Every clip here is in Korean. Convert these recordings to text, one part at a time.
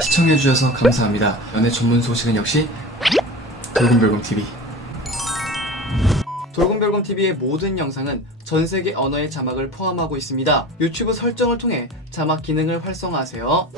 시청해주셔서 감사합니다. 연애 전문 소식은 역시 돌곰별곰 TV. 돌곰별곰 TV의 모든 영상은 전 세계 언어의 자막을 포함하고 있습니다. 유튜브 설정을 통해 자막 기능을 활성화하세요.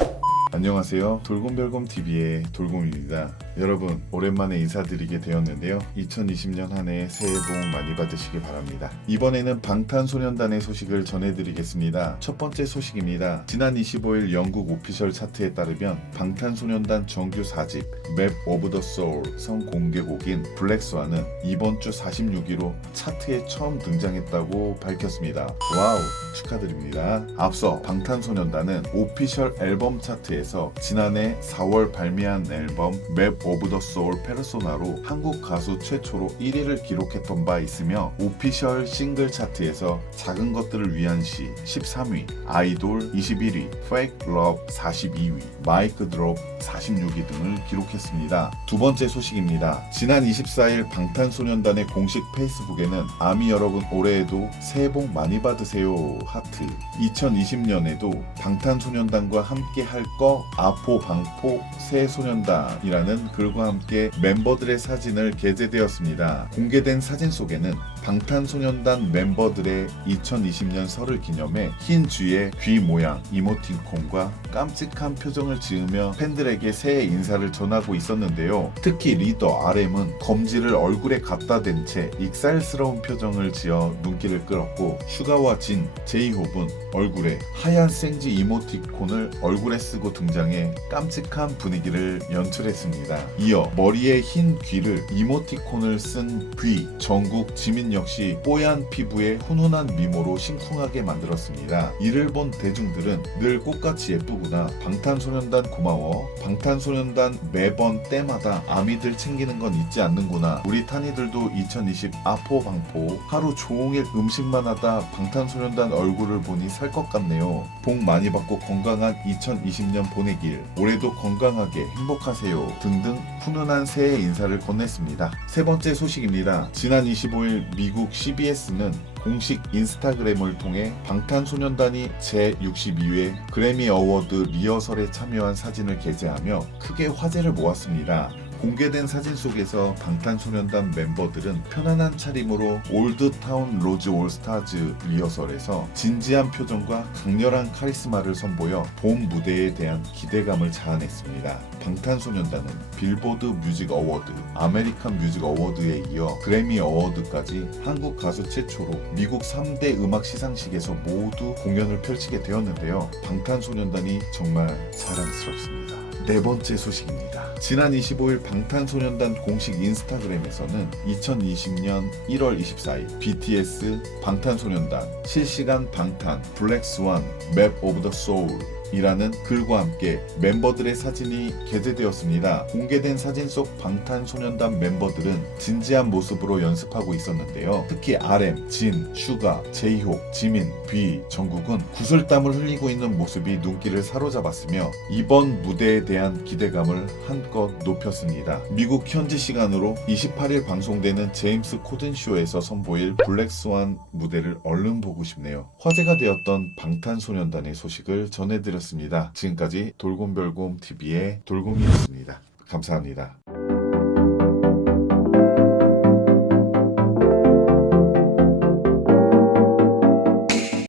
안녕하세요. 돌곰별곰 TV의 돌곰입니다. 여러분 오랜만에 인사드리게 되었는데요. 2020년 한 해 새해 복 많이 받으시기 바랍니다. 이번에는 방탄소년단의 소식을 전해드리겠습니다. 첫 번째 소식입니다. 지난 25일 영국 오피셜 차트에 따르면 방탄소년단 정규 4집 맵 오브 더 소울 성공개곡인 블랙스완은 이번 주 46위로 차트에 처음 등장했다고 밝혔습니다. 와우 축하드립니다. 앞서 방탄소년단은 오피셜 앨범 차트에서 지난해 4월 발매한 앨범 맵 오브 더 소울 페르소나로 한국 가수 최초로 1위를 기록했던 바 있으며 오피셜 싱글 차트에서 작은 것들을 위한 시 13위, 아이돌 21위, Fake Love 42위, 마이크 드롭 46위 등을 기록했습니다. 두 번째 소식입니다. 지난 24일 방탄소년단의 공식 페이스북에는 아미 여러분 올해에도 새해 복 많이 받으세요 하트 2020년에도 방탄소년단과 함께 할 거 아포 방포 새소년단이라는 글과 함께 멤버들의 사진을 게재되었습니다. 공개된 사진 속에는 방탄소년단 멤버들의 2020년 설을 기념해 흰 쥐의 귀 모양 이모티콘과 깜찍한 표정을 지으며 팬들에게 새해 인사를 전하고 있었는데요. 특히 리더 RM은 검지를 얼굴에 갖다 댄 채 익살스러운 표정을 지어 눈길을 끌었고 슈가와 진, 제이홉은 얼굴에 하얀 생지 이모티콘을 얼굴에 쓰고 등장해 깜찍한 분위기를 연출했습니다. 이어 머리에 흰 귀를 이모티콘을 쓴 귀, 정국, 지민 역시 뽀얀 피부에 훈훈한 미모로 심쿵하게 만들었습니다. 이를 본 대중들은 늘 꽃같이 예쁘구나. 방탄소년단 고마워. 방탄소년단 매번 때마다 아미들 챙기는 건 잊지 않는구나. 우리 탄이들도 2020 아포 방포 하루 종일 음식만 하다 방탄소년단 얼굴을 보니 살 것 같네요. 복 많이 받고 건강한 2020년 보내길. 올해도 건강하게 행복하세요. 등등 훈훈한 새해 인사를 건넸습니다. 세 번째 소식입니다. 지난 25일 미국 CBS는 공식 인스타그램을 통해 방탄소년단이 제62회 그래미 어워드 리허설에 참여한 사진을 게재하며 크게 화제를 모았습니다. 공개된 사진 속에서 방탄소년단 멤버들은 편안한 차림으로 올드타운 로즈 올스타즈 리허설에서 진지한 표정과 강렬한 카리스마를 선보여 본 무대에 대한 기대감을 자아냈습니다. 방탄소년단은 빌보드 뮤직 어워드, 아메리칸 뮤직 어워드에 이어 그래미 어워드까지 한국 가수 최초로 미국 3대 음악 시상식에서 모두 공연을 펼치게 되었는데요. 방탄소년단이 정말 자랑스럽습니다. 네 번째 소식입니다. 지난 25일 방탄소년단 공식 인스타그램에서는 2020년 1월 24일 BTS 방탄소년단 실시간 방탄 블랙스완 맵 오브 더 소울 이라는 글과 함께 멤버들의 사진이 게재되었습니다. 공개된 사진 속 방탄소년단 멤버들은 진지한 모습으로 연습하고 있었는데요. 특히 RM, 진, 슈가, 제이홉, 지민, 비, 정국은 구슬땀을 흘리고 있는 모습이 눈길을 사로잡았으며 이번 무대에 대한 기대감을 한껏 높였습니다. 미국 현지 시간으로 28일 방송되는 제임스 코든 쇼에서 선보일 블랙스완 무대를 얼른 보고 싶네요. 화제가 되었던 방탄소년단의 소식을 전해드렸 습니다. 지금까지 돌곰별곰 TV의 돌곰이었습니다. 감사합니다.